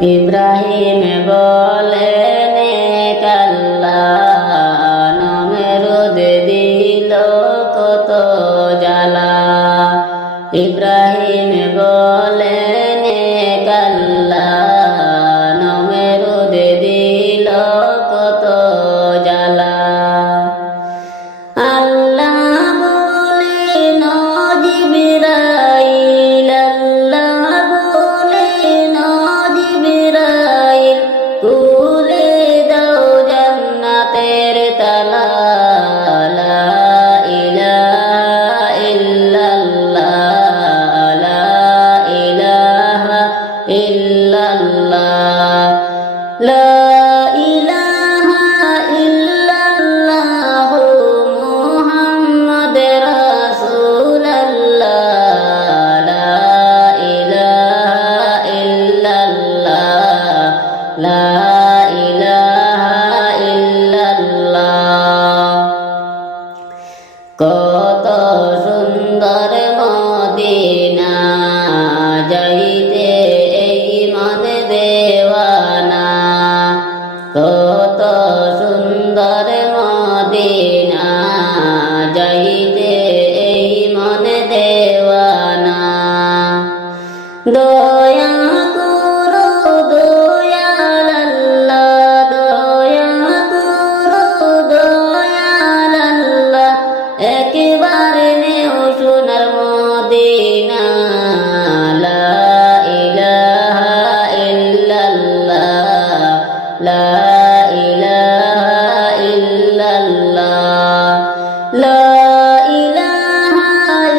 ইব্রাহিম বলেন আল্লাহ, নমরুদ দিল কত জ্বালা। ইব্রাহিম বলেন আল্লাহ, নমরুদ দিল কত জ্বালা। আল্লাহ বলেন জিবরাইল, আল্লাহ বলেন জিবরাইল, খুলে দাও জান্নাতের তালা। লা ইলাহা ইল্লাল্লাহ, লা ইলাহা ইল্লাল্লাহ, লা ইলাহা ইল্লাল্লাহ মুহাম্মদ রাসূলুল্লাহ, লা ইলাহা ইল্লাল্লাহ, লা ইলাহা ইল্লাল্লাহ। কত সুন্দর মদিনা, যাইতে এই মন দেওয়ানা। কত সুন্দর মদিনা, যাইতে এই মন দেওয়ানা। দয়া করো দয়াল আল্লাহ, দয়া করো দয়াল আল্লাহ, একবার নেও সোনার মদিনা। লা ইলাহা ইল্লাল্লাহ, লা ইলাহা ইল্লাল্লাহ, লা ইলাহা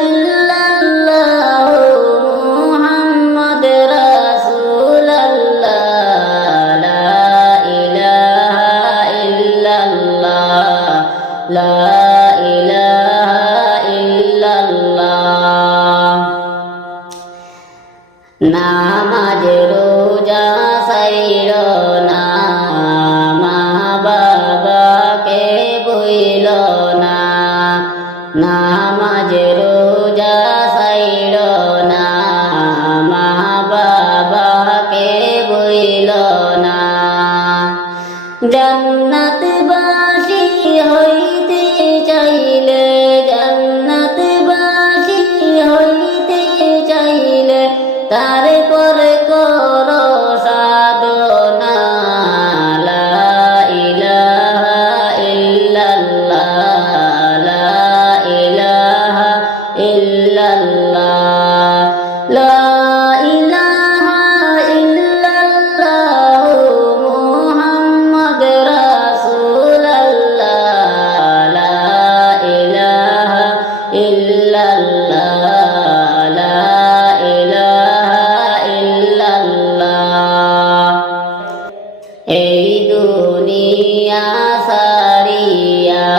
ইল্লাল্লাহ মুহাম্মদ রাসূলুল্লাহ, লা ইলাহা ইল্লাল্লাহ, লা ইলাহা ইল্লাল্লাহ। নামাজ রোজা ছাইড় না, মা বাবাকে বইল না। নামাজ রোজা ছাইড় না, মা বাবাকে বইল না। জান্নাতবাসী হইতে চাইলে, জান্নাতবাসী হইতে চাইলে, তারপর কর সাধনা। লা ইলাহা ইল্লাল্লাহ, লা ইলাহা ইল্লাল্লাহ, লা ইলাহা ইল্লাল্লাহ মুহাম্মদ রাসূলুল্লাহ, লা ইলাহা ইল্লাল্লাহ, লা ইলাহা ইল্লাল্লাহ। এই দুনিয়া সারিয়া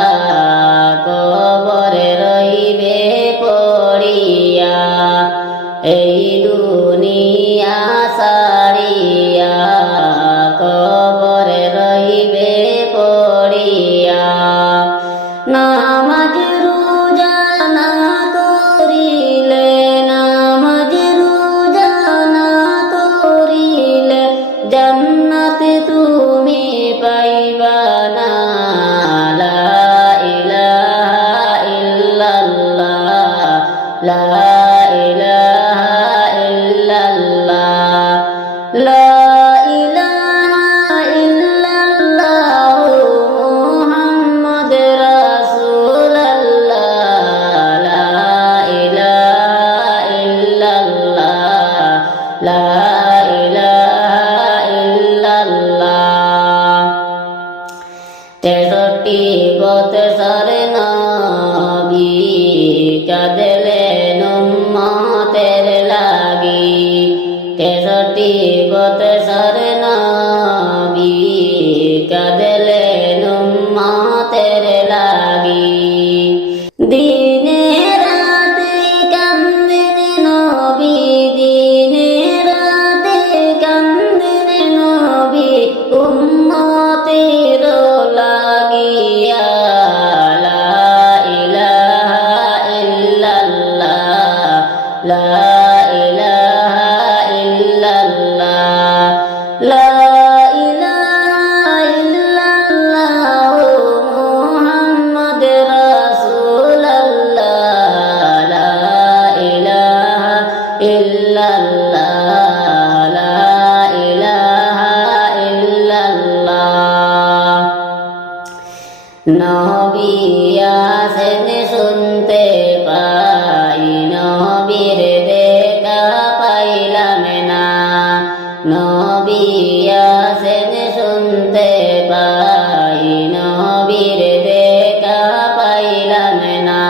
কবরে রইবে পড়িয়া। এই দুনিয়া সারিয়া কবরে রইবে পড়িয়া। নামাজ রোজা না করিলে, নামাজ রোজা না করিলে, জান্নাত তুমি পাইবা না। লা ইলাহা ইল্লাল্লাহ, লা ইলাহা ইল্লাল্লাহ, লা ইলাহা ইল্লাল্লাহ মুহাম্মদ রাসূলুল্লাহ, লা ইলাহা ইল্লাল্লাহ, লা ইলাহা ইল্লাল্লাহ। 63 বৎসর নবী কাঁদলেন উম্মতের লাগি। 63 বৎসর নবী কাঁদলেন উম্মতের লাগি। দিনে রাতে কান্দেন নবী, দিনে রাতে কান্দেন নবী উম্মতের লাগিয়া। লা ইলাহা ইল্লাল্লাহ, লা ইলাহা ইল্লাল্লাহ, লা ইলাহা ইল্লাল্লাহ মুহাম্মদ রাসূলুল্লাহ লা ইলাহা ইল্লাল্লাহ লা ইলাহা ইল্লাল্লাহ নবী আছেন শুনতে পাই নবীর দেখা পাইলাম না নবী আছেন শুনতে পাই নবীর দেখা পাইলাম না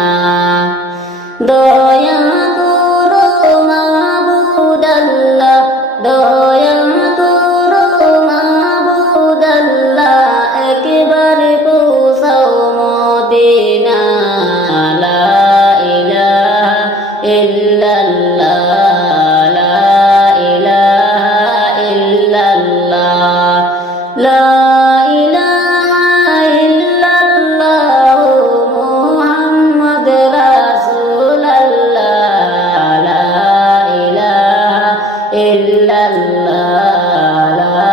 দয়া করো মাবুদ আল্লাহ দয়া করো মাবুদ আল্লাহ একবার পৌঁছাও মদিনা লা ইলাহা ইল্লাল্লাহ লা ইলাহা ইল্লাল্লাহ লা ইলাহা ইল্লাল্লাহ মুহাম্মদ রাসূলুল্লাহ লা ইলাহা ইল্লাল্লাহ লা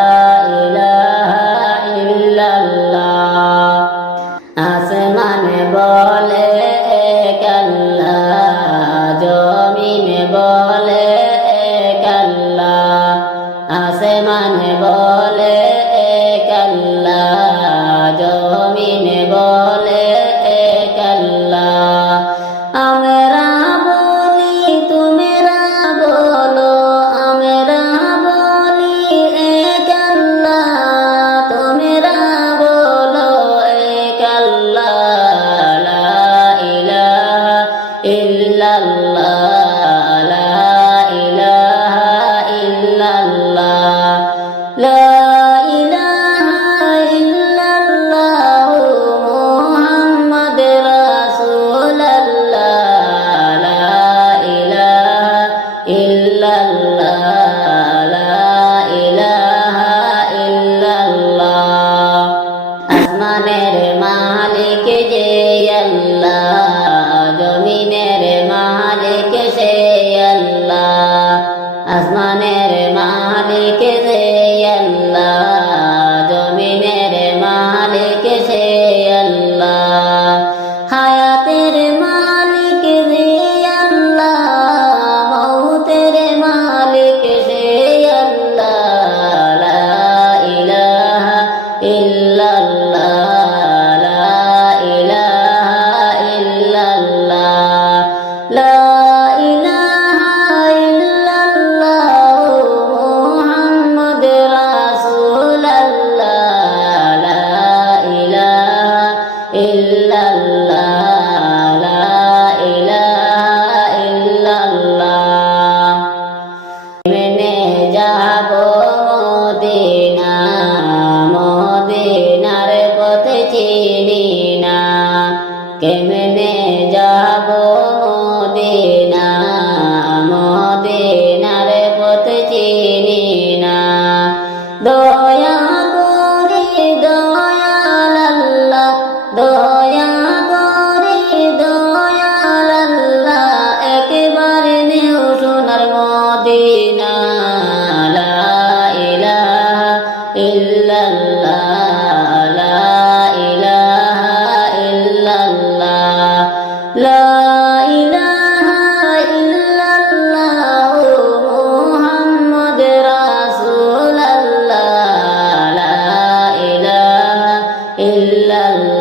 ইলাহা ইল্লাল্লাহ আসমানে বলে এক আল্লাহ জমিনে বলে এক আল্লাহ আসমানে বলে এক আল্লাহ জমিনে বলে এক আল্লাহ আমরা বলি তোমরা বলো আমরা বলি এক আল্লাহ তোমরা বলো এক আল্লাহ লা ইলাহা ইল্লাল্লাহ লা ইলাহা ইল্লাল্লাহ লা ইলাহা ইল্লাল্লাহ মুহাম্মদ রাসূলুল্লাহ লা ইলাহা ইল্লাল্লাহ লা ইলাহা ইল্লাল্লাহ আসমানের মালিক যে আল্লাহ জমিনের মালিক সে আল্লাহ আসমানের মালিক যে আল্লাহ জমিনের মালিক সে আল্লাহ হায়াতের মালিক যে আল্লাহ মৌতের মালিক সে আল্লাহ লা ইলাহা ইল্লাল্লাহ লা ইলাহা ইল্লাল্লাহ লা ইলাহা ইল্লাল্লাহ মুহাম্মদ রাসূলুল্লাহ লা ইলাহা ইল্লাল্লাহ লা ইলাহা ইল্লাল্লাহ কেমনে যাব মদিনা মদিনার পথ চিনি না কেমনে যাব মদিনা মদিনার পথ চিনি না দয়া করে দয়াল আল্লাহ দয়া করে দয়াল আল্লাহ একবার নেও সোনার মদিনা লা ইলাহা ইল্লাল্লাহ লা ইলাহা ইল্লাল্লাহ লা ইলাহা ইল্লাল্লাহ মুহাম্মদ রাসূলুল্লাহ লা ইলাহা ইল্লাল্লাহ